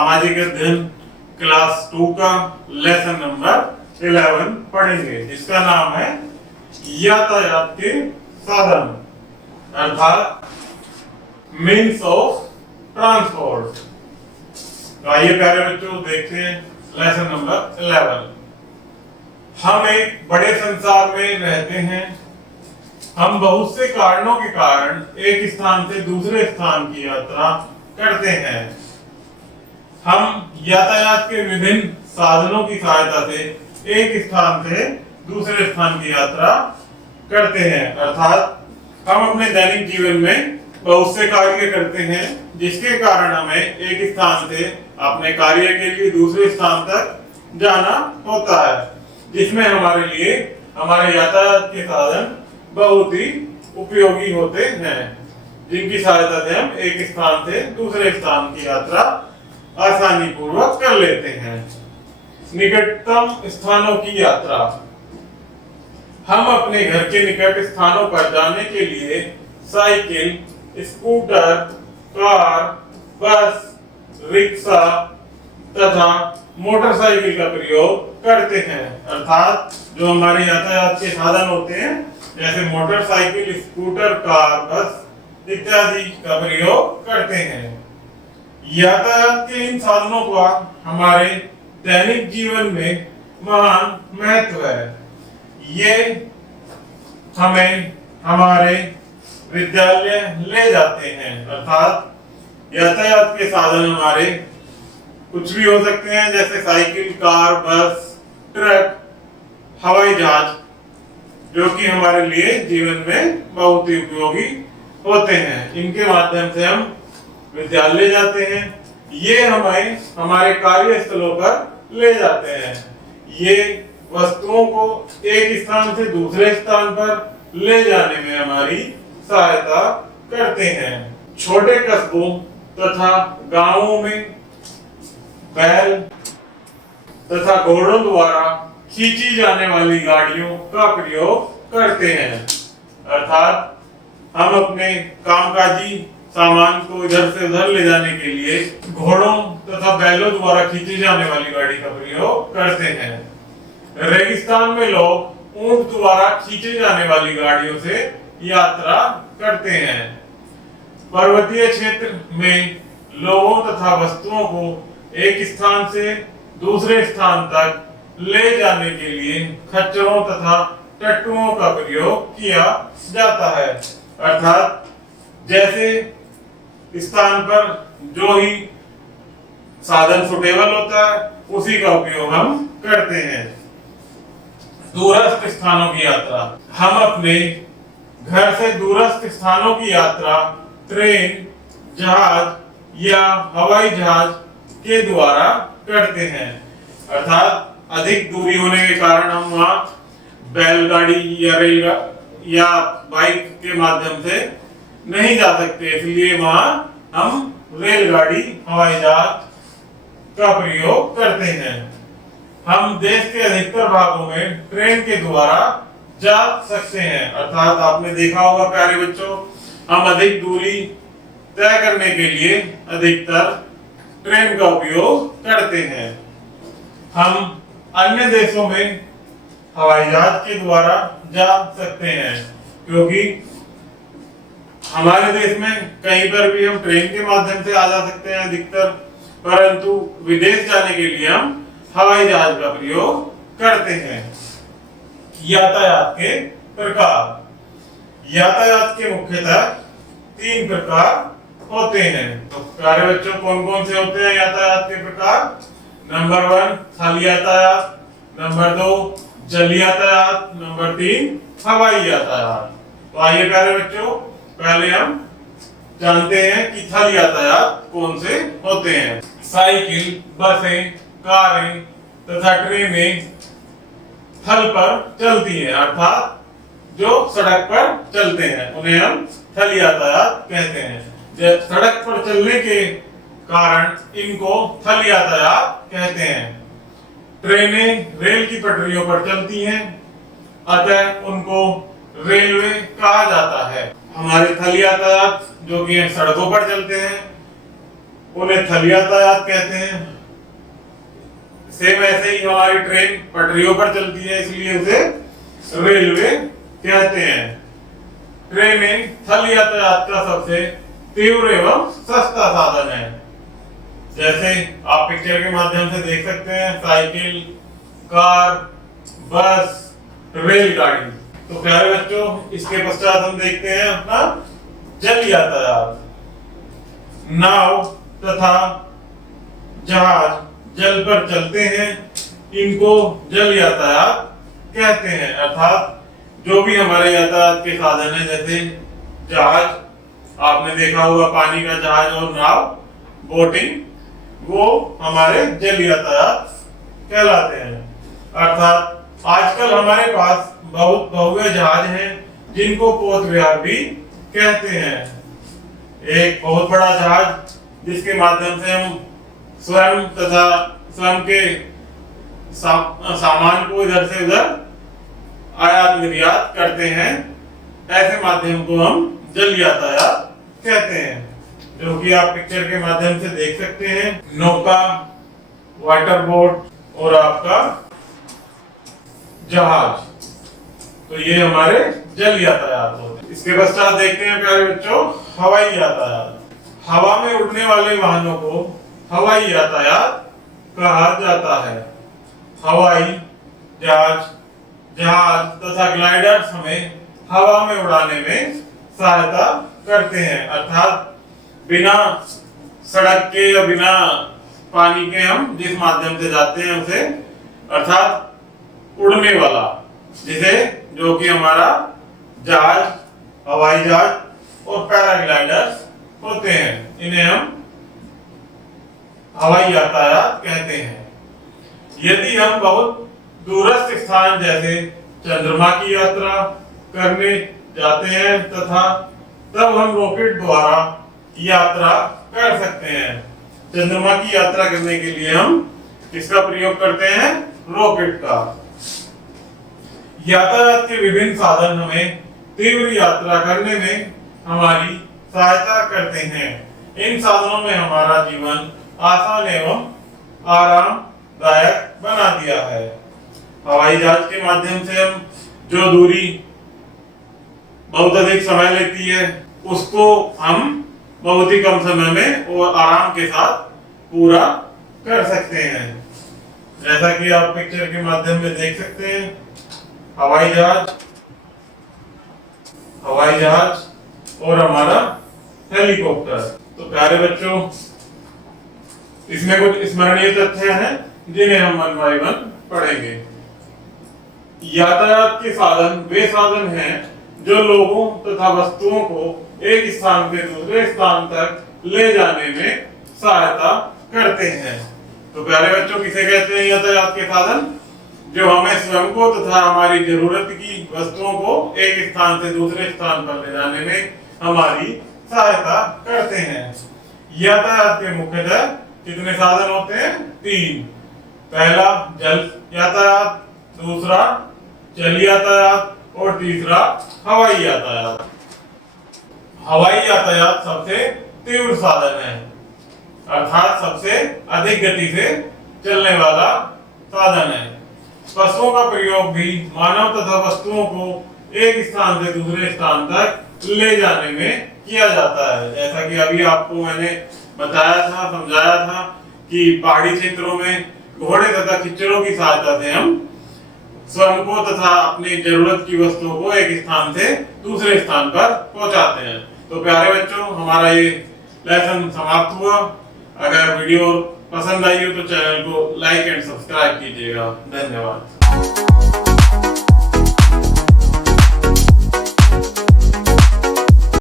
सामाजिक अध्ययन क्लास 2 का लेसन नंबर 11 पढ़ेंगे, जिसका नाम है यातायात के साधन अर्थात मीन्स ऑफ ट्रांसपोर्ट। तो आइए प्यारे बच्चों देखते हैं लेसन नंबर 11। हम एक बड़े संसार में रहते हैं। हम बहुत से कारणों के कारण एक स्थान से दूसरे स्थान की यात्रा करते हैं। हम यातायात के विभिन्न साधनों की सहायता से एक स्थान से दूसरे स्थान की यात्रा करते हैं, अर्थात हम अपने दैनिक जीवन में बहुत से कार्य करते हैं, जिसके कारण हमें एक स्थान से अपने कार्य के लिए दूसरे स्थान तक जाना होता है, जिसमें हमारे लिए हमारे यातायात के साधन बहुत ही उपयोगी होते हैं, जिनकी सहायता से हम एक स्थान से दूसरे स्थान की यात्रा आसानी पूर्वक कर लेते हैं। निकटतम स्थानों की यात्रा। हम अपने घर के निकट स्थानों पर जाने के लिए साइकिल, स्कूटर, कार, बस, रिक्शा तथा मोटरसाइकिल का प्रयोग करते हैं, अर्थात जो हमारे यातायात के साधन होते हैं जैसे मोटरसाइकिल, स्कूटर, कार, बस इत्यादि का प्रयोग करते हैं। यातायात के इन साधनों का हमारे दैनिक जीवन में महान महत्व है। ये हमें हमारे विद्यालय ले जाते हैं, अर्थात यातायात के साधन हमारे कुछ भी हो सकते हैं, जैसे साइकिल, कार, बस, ट्रक, हवाई जहाज, जो कि हमारे लिए जीवन में बहुत ही उपयोगी होते हैं। इनके माध्यम से हम विद्यालय जाते हैं। ये हमें हमारे कार्यस्थलों पर ले जाते हैं। ये वस्तुओं को एक स्थान से दूसरे स्थान पर ले जाने में हमारी सहायता करते हैं। छोटे कस्बों तथा गांवों में बैल तथा घोड़ों द्वारा खींची जाने वाली गाड़ियों का प्रयोग करते हैं, अर्थात हम अपने कामकाजी सामान को इधर से उधर ले जाने के लिए घोड़ों तथा बैलों द्वारा खींची जाने वाली गाड़ी का प्रयोग करते हैं। रेगिस्तान में लोग ऊंट द्वारा खींचे जाने वाली गाड़ियों से यात्रा करते हैं। पर्वतीय क्षेत्र में लोगों तथा वस्तुओं को एक स्थान से दूसरे स्थान तक ले जाने के लिए खच्चरों तथा टट्टुओं का प्रयोग किया जाता है, अर्थात जैसे स्थान पर जो ही साधन सुटेबल होता है उसी का उपयोग हम करते हैं। दूरस्थ स्थानों की यात्रा। हम अपने घर से दूरस्थ स्थानों की यात्रा ट्रेन, जहाज या हवाई जहाज के द्वारा करते हैं, अर्थात अधिक दूरी होने के कारण हम वहां बैलगाड़ी या रेलगाड़ी या बाइक के माध्यम से नहीं जा सकते, इसलिए वहां हम रेलगाड़ी, हवाई जहाज का प्रयोग करते हैं। हम देश के अधिकतर भागों में ट्रेन के द्वारा जा सकते हैं, अर्थात आपने देखा होगा प्यारे बच्चों, हम अधिक दूरी तय करने के लिए अधिकतर ट्रेन का उपयोग करते हैं। हम अन्य देशों में हवाई जहाज के द्वारा जा सकते हैं, क्योंकि हमारे देश में कहीं पर भी हम ट्रेन के माध्यम से आ जा सकते हैं अधिकतर, परंतु विदेश जाने के लिए हम हवाई जहाज का प्रयोग करते हैं। यातायात के प्रकार। यातायात के मुख्यतः 3 प्रकार होते हैं। तो प्यारे बच्चों, कौन कौन से होते हैं यातायात के प्रकार? नंबर 1 थल यातायात, नंबर 2 जल यातायात, नंबर 3 हवाई यातायात। तो आइए प्यारे बच्चों, पहले हम जानते हैं कि थल यातायात कौन से होते हैं। साइकिल, बसें, कारें तथा ट्रेनें थल पर चलती हैं, अर्थात जो सड़क पर चलते हैं उन्हें हम थल यातायात कहते हैं। सड़क पर चलने के कारण इनको थल यातायात कहते हैं। ट्रेनें रेल की पटरियों पर चलती हैं, अतः उनको रेलवे कहा जाता है। हमारे थल यातायात जो कि सड़कों पर चलते हैं उन्हें थल यातायात कहते हैं। सेम ऐसे ही हमारी ट्रेन पटरियों पर चलती है, इसलिए उसे रेलवे कहते हैं। ट्रेनें थल यातायात का सबसे तीव्र एवं सस्ता साधन है। जैसे आप पिक्चर के माध्यम से देख सकते हैं, साइकिल, कार, बस, रेलगाड़ी। तो प्यारे बच्चों, इसके पश्चात हम देखते हैं अपना जल यातायात। नाव तथा जहाज जल पर चलते हैं, इनको जल यातायात कहते हैं। अर्थात जो भी हमारे यातायात के साधन है, जैसे जहाज, आपने देखा होगा पानी का जहाज और नाव, बोटिंग, वो हमारे जल यातायात कहलाते हैं। अर्थात आजकल हमारे पास बहुत बहुव्य जहाज हैं, जिनको पोत विहार भी कहते हैं। एक बहुत बड़ा जहाज जिसके माध्यम से हम स्वयं तथा स्वयं के सामान को इधर से उधर आयात निर्यात करते हैं, ऐसे माध्यम को हम जल यातायात कहते हैं, जो कि आप पिक्चर के माध्यम से देख सकते हैं। नौका, वाटर बोट और आपका जहाज, तो ये हमारे जल यातायात होते हैं। इसके पश्चात देखते हैं प्यारे बच्चों हवाई यातायात। हवा में उड़ने वाले वाहनों को हवाई यातायात कहा जाता है। हवाई जहाज, जहाज तथा ग्लाइडर्स हमें हवा में उड़ाने में सहायता करते हैं। अर्थात बिना सड़क के या बिना पानी के हम जिस माध्यम से जाते हैं उसे, अर्थात उड़ने वाला, जिसे जो कि हमारा जहाज, हवाई जहाज और पैराग्लाइडर्स होते हैं, इन्हें हम हवाई यातायात कहते हैं। यदि हम बहुत दूरस्थ स्थान जैसे चंद्रमा की यात्रा करने जाते हैं तथा तब हम रॉकेट द्वारा यात्रा कर सकते हैं। चंद्रमा की यात्रा करने के लिए हम किसका प्रयोग करते हैं? रॉकेट का। यातायात के विभिन्न साधन हमें तीव्र यात्रा करने में हमारी सहायता करते हैं। इन साधनों में हमारा जीवन आसान एवं आरामदायक बना दिया है। हवाई जहाज के माध्यम से हम जो दूरी बहुत अधिक समय लेती है, उसको हम बहुत ही कम समय में और आराम के साथ पूरा कर सकते हैं। जैसा कि आप पिक्चर के माध्यम में देख सकते हैं, हवाई जहाज और हमारा हेलीकॉप्टर। तो प्यारे बच्चों, इसमें कुछ स्मरणीय तथ्य हैं जिन्हें हम 1 by 1 पढ़ेंगे। यातायात के साधन वे साधन हैं जो लोगों तथा वस्तुओं को एक स्थान से दूसरे स्थान तक ले जाने में सहायता करते हैं। तो प्यारे बच्चों, किसे कहते हैं यातायात के साधन? जो हमें स्वयं को तथा हमारी जरूरत की वस्तुओं को एक स्थान से दूसरे स्थान पर ले जाने में हमारी सहायता करते हैं। यातायात के मुख्यतः कितने साधन होते हैं? 3। पहला जल यातायात, दूसरा जल यातायात और तीसरा हवाई यातायात। हवाई यातायात सबसे तीव्र साधन है, अर्थात सबसे अधिक गति से चलने वाला साधन है। बसों का प्रयोग भी मानव तथा वस्तुओं को एक स्थान से दूसरे स्थान तक ले जाने में किया जाता है। जैसा कि अभी आपको मैंने बताया था, समझाया था कि पहाड़ी क्षेत्रों में घोड़े तथा खच्चरों की सहायता से हम स्वयं को तथा अपनी जरूरत की वस्तुओं को एक स्थान से दूसरे स्थान पर पहुंचाते हैं। तो प्यारे बच्चों, हमारा ये लेसन समाप्त हुआ। अगर वीडियो पसंद आई हो तो चैनल को लाइक एंड सब्सक्राइब कीजिएगा। धन्यवाद।